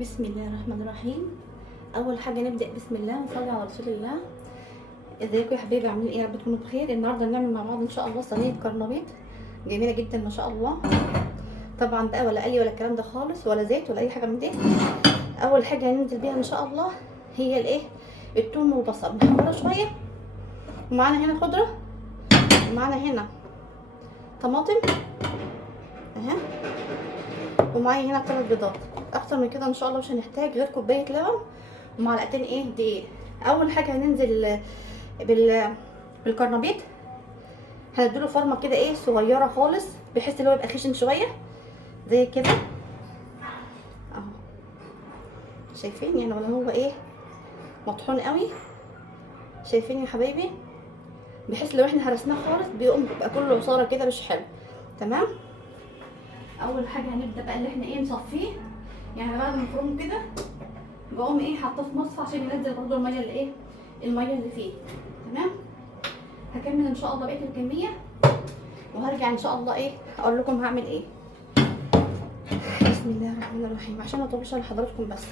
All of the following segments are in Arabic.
بسم الله الرحمن الرحيم. اول حاجه نبدا بسم الله ونصلي على رسول الله. ازيكم يا حبايبي، عاملين ايه؟ يا رب تكونوا بخير. النهارده هنعمل مع بعض ان شاء الله صينيه كرنبيط جميله جدا ما شاء الله. طبعا بقى ولا قلي ولا الكلام ده خالص، ولا زيت ولا اي حاجه من دي. اول حاجه هننزل بيها ان شاء الله هي الايه؟ الثوم والبصل نحمره شويه، ومعانا هنا خضره، ومعانا هنا طماطم اهي، ومعايا هنا 3 بيضات. اكتر من كده ان شاء الله مش هنحتاج غير كوبايه لبن ومعلقتين ايه دقيق. اول حاجه هننزل بالكرنبيط، هنديله فرمه كده ايه صغيره خالص بحيث ان هو يبقى خشن شويه زي كده اهو. شايفين يعني ولا هو ايه مطحون قوي؟ شايفين يا حبايبي؟ بحيث لو احنا هرسناه خالص بيقوم بيبقى كله عصاره كده مش حلو. تمام. اول حاجه هنبدا بقى اللي احنا ايه نصفيه، يعني بعد ما نفرمه كده بقوم ايه حاطاه في مصفى عشان ينزل برضه الميه اللي ايه الميه اللي فيه. تمام. هكمل ان شاء الله بقيه الكميه وهرجع ان شاء الله ايه اقول لكم هعمل ايه. بسم الله الرحمن الرحيم عشان ما اطولش على حضراتكم. بس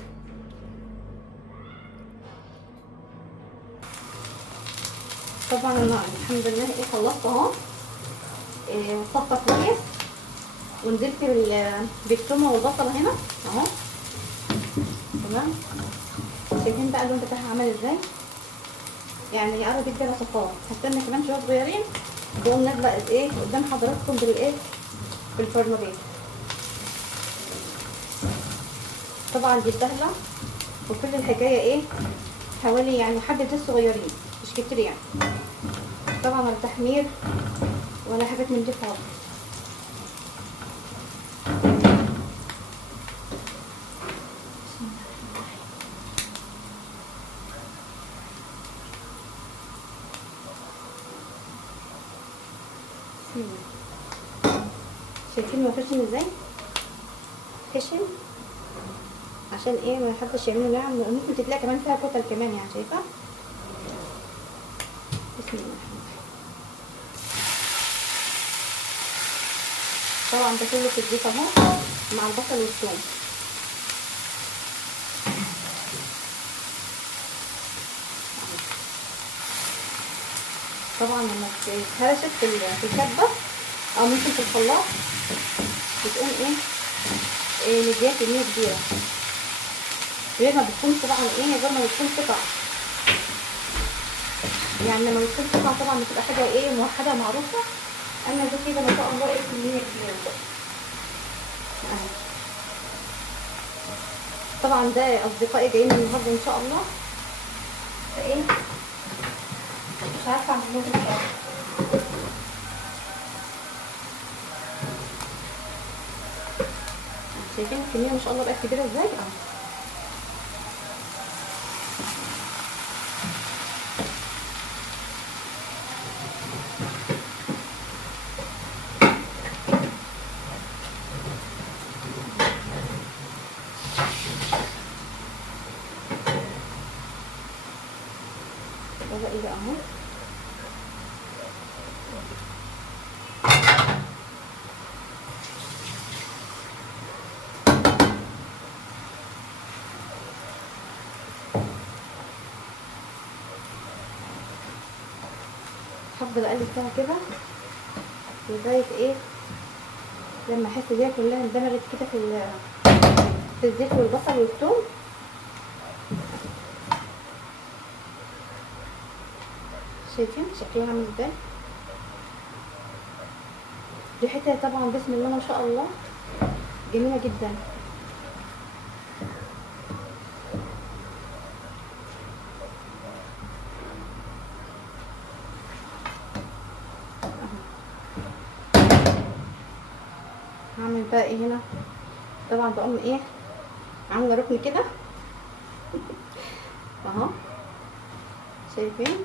طبعا انا الحمد لله ايه خلصت اهو، صفى كويس ونزلت بالثومه والبصله هنا اهو. تمام. شايفين بقى اللون بتاعها عامل ازاي؟ يعني قربت كده صفار. هستنى كمان شويه صغيرين واقوم نازله ايه قدام حضراتكم بالايه بالكرنبيط. طبعا دي سهله وكل الحكايه ايه حوالي يعني حبه زيت صغيرين مش كتير يعني. طبعا ولا تحمير ولا حاجات من دي خالص. شايفين هو خشن ازاي؟ خشن عشان ايه ما حدش يعمله ناعم، وممكن تتلاقي كمان فيها كتل كمان يعني. شايفه؟ بسم الله الرحمن الرحيم. طبعا ده كله في الزيت اهو مع البصل والثوم. طبعا لما اتهرست في الكبه او ممكن في الخلاط بتقوم ايه مديها كميه كبيره، غير ما بتكون طبعا ايه غير ما بتكون قطع. يعني لما بتكون قطع طبعا بتبقى حاجه ايه موحده معروفه. انا ده كده ما شاء الله ايه كميه كبيره اهي. طبعا ده اصدقائي جايين النهارده ان شاء الله، فايه مش عارفه اعمل لهم ايه. شايفين الكميه ما شاء الله بقت كبيره ازاي اهو. ايه بقى اهو. هفضل اقلب فيها كده لغايه ايه لما احس ان هي كلها اندمجت كده في الزيت والبصل والثوم. شايفين شكلها عامل ازاي؟ ريحتها طبعا بسم الله ما شاء الله جميله جدا. هعمل بقى ايه هنا؟ طبعا بقوم ايه عامله ركن كده اهو. شايفين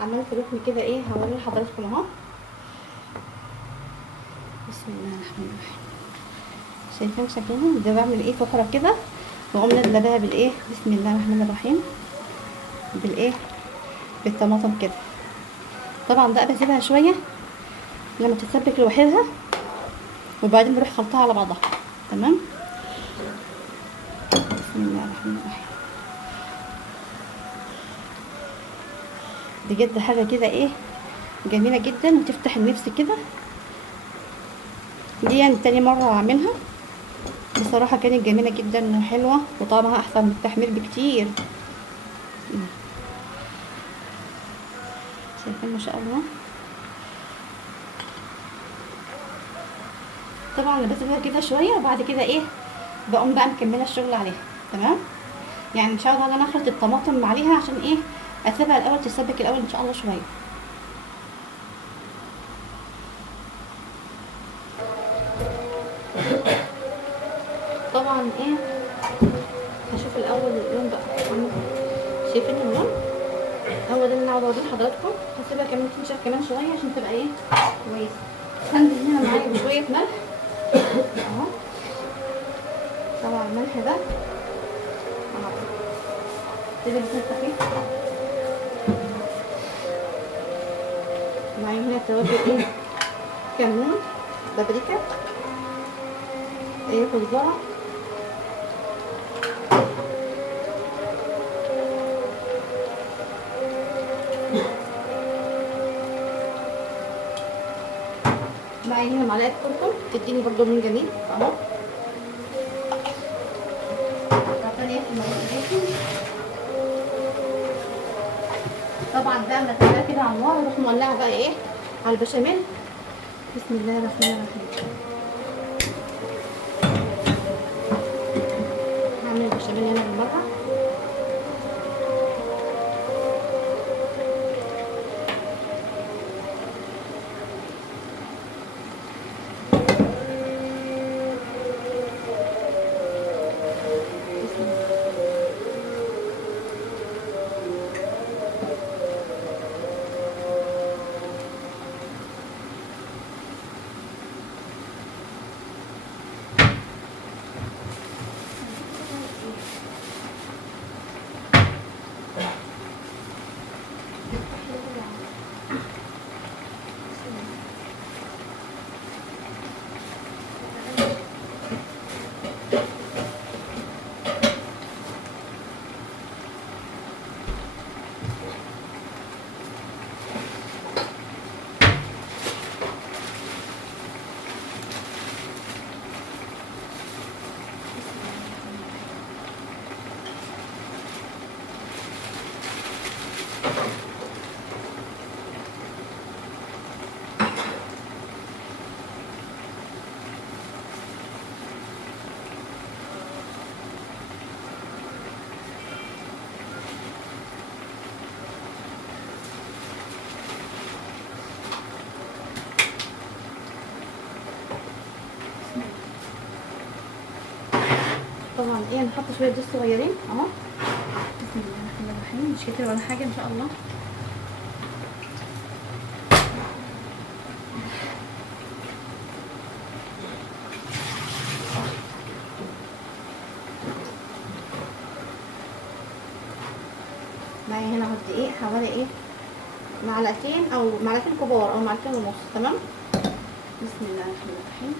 عملت ركن كده ايه هوري لحضراتكم اهو. بسم الله الرحمن الرحيم. شايفين شكلها ده بعمل ايه فقره كده واقوم نازله بها بالايه بسم الله الرحمن الرحيم بالايه بالطماطم كده. طبعا بقى بسيبها شويه لما تتسبك لوحدها وبعدين بروح خلطها على بعضها. تمام. بسم الله الرحمن الرحيم. بجد حاجه كده ايه جميله جدا وتفتح النفس كده. دي يعني تاني مره اعملها، بصراحه كانت جميله جدا وحلوه وطعمها احسن من التحمير بكتير. شايفين ما شاء الله. طبعا انا بسيبها كده شويه وبعد كده ايه بقوم بقى مكمله الشغل عليها. تمام. يعني مش هقعد انا اخلط الطماطم عليها عشان ايه اسيبها الاول تسبك الاول ان شاء الله شويه. طبعا ايه هشوف الاول اللون بقى. شايفين اللون؟ هو ده اللي انا عاوزه اوريه لحضراتكم. هسيبها كمان تنشف كمان شويه عشان تبقى ايه كويسه. هنزل هنا معايا بشويه ملح اهو. طبعا الملح ده اهو سيب اللسان خفيف. معايا هنا توابل ايه كمون، بابريكا، ايه كزبره، معايا هنا معلقه كركم تديني برضو لون جميل اهو. طبعا بقى نخليها كده على النار ونروح مولعه بقى ايه على البشاميل. بسم الله الرحمن الرحيم. هعمل البشاميل هنا بالمره. طبعا ايه انا حاطه شويه زيت صغيرين اهو. بسم الله الرحمن الرحيم. مش كتير ولا حاجه ان شاء الله. معايا هنا اهو دقيق حوالي ايه معلقتين او معلقتين كبار او معلقتين ونص. تمام. بسم الله الرحمن الرحيم.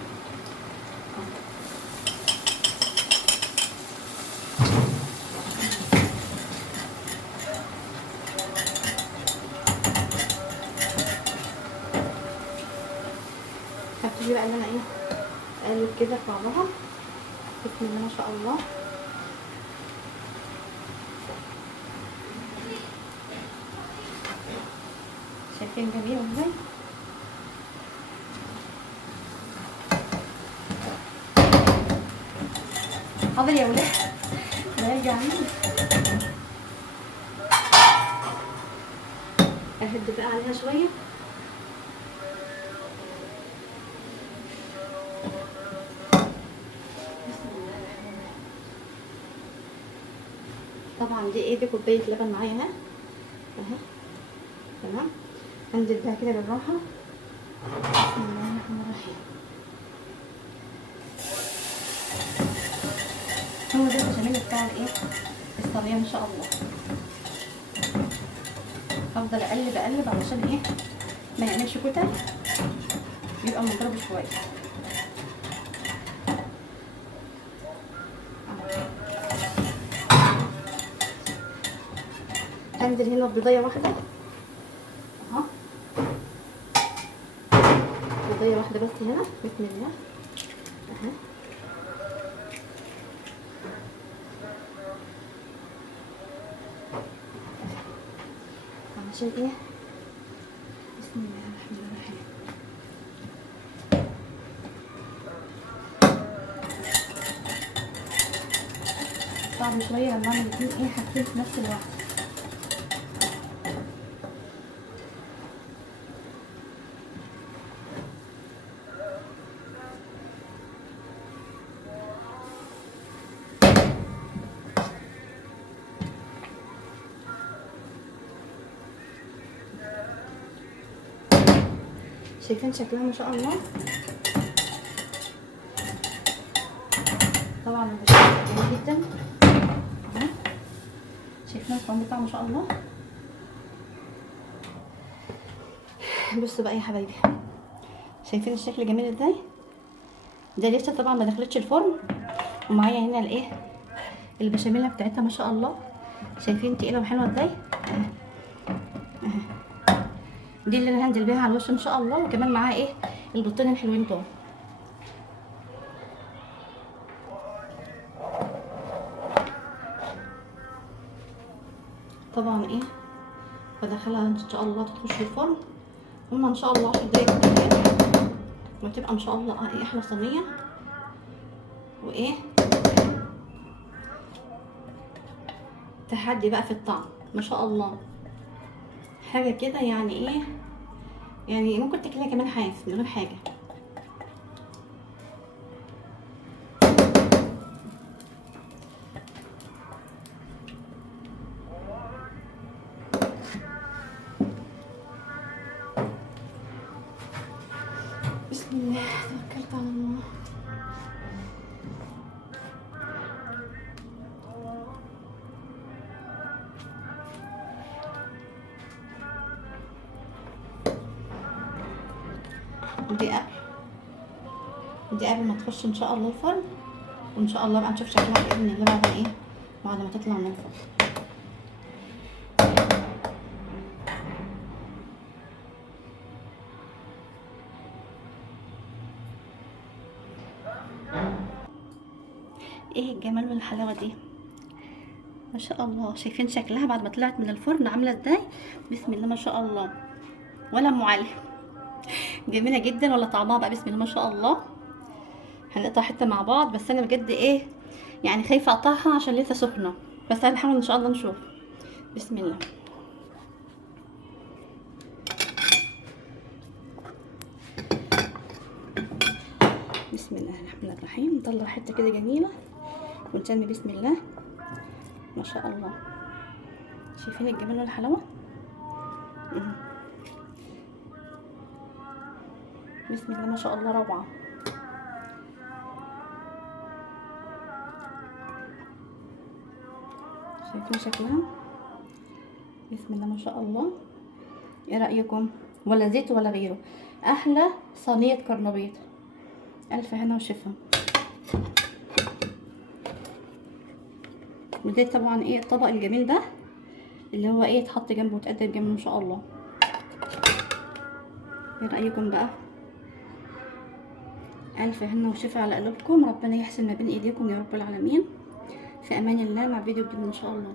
هبتدي بقى ان انا ايه اقلب كده في بعضها. بسم الله ما شاء الله. شايفين جميل ازاي؟ حاضر يا ولاد لا يرجعني. اهد بقى عليها شويه. طبعا دي ايه دي كوبايه لبن معايا اهي اهي. تمام. هنزل بها كده بالراحه. بسم الله الرحمن الرحيم. هو ده البشاميل بتاع الايه الصينيه ان شاء الله. هفضل اقلب اقلب علشان ايه ما يعملش كتل، يبقى مضروب شويه. هنزل هنا ببيضايه واحده اهو، بيضايه واحده بس هنا. بسم الله اهو. عشان ايه؟ بسم الله الرحمن الرحيم. صعب شويه لما اعمل الاتنين ايه حاجتين في نفس الوقت. شايفين شكلها ما شاء الله؟ طبعا البشاميل جميل جدا اهو. شايفين القوام بتاعه ما شاء الله. بصوا بقى يا حبايبي، شايفين الشكل جميل ازاي؟ ده لسه طبعا ما دخلتش الفرن. ومعايا هنا الايه البشاميل بتاعتها ما شاء الله. شايفين تقيله وحلوه ازاي؟ دي اللي انا هنزل بيها على الوش ان شاء الله. وكمان معاها ايه البيضتين الحلوين دول. طبعا ايه بدخلها ان شاء الله تخش الفرن هما ان شاء الله 10 دقايق كده، وتبقى ان شاء الله ايه احلى صينيه وايه تحدي بقى في الطعم ما شاء الله. حاجه كده يعني ايه، يعني ممكن تاكلها كمان حاف من غير حاجه. بسم الله توكلت على الله. دي قبل ما تخش ان شاء الله الفرن. وان شاء الله بقى نشوف شكلها باذن الله بعد ايه، بعد ما تطلع من الفرن. ايه الجمال والحلاوه دي ما شاء الله. شايفين شكلها بعد ما طلعت من الفرن عامله ازاي؟ بسم الله ما شاء الله. ولا ام علي جميله جدا. ولا طعمها بقى بسم الله ما شاء الله. هنقطع حته مع بعض، بس انا بجد ايه يعني خايفه اقطعها عشان لسه سخنه، بس هنحاول ان شاء الله نشوف. بسم الله. بسم الله الرحمن الرحيم. نطلع حته كده جميله ونسمي بسم الله ما شاء الله. شايفين الجمال والحلاوه؟ بسم الله ما شاء الله روعه. شايفين شكلها؟ بسم الله ما شاء الله. ايه رايكم؟ ولا زيت ولا غيره. احلى صينيه كرنبيط. الف هنا وشفا. وده طبعا ايه الطبق الجميل ده اللي هو ايه يتحط جنبه ويتقدم جنبه ان شاء الله. ايه رايكم بقى؟ الف هنا وشفا على قلوبكم. ربنا يحسن ما بين ايديكم يا رب العالمين. في امان الله مع فيديو جديد ان شاء الله.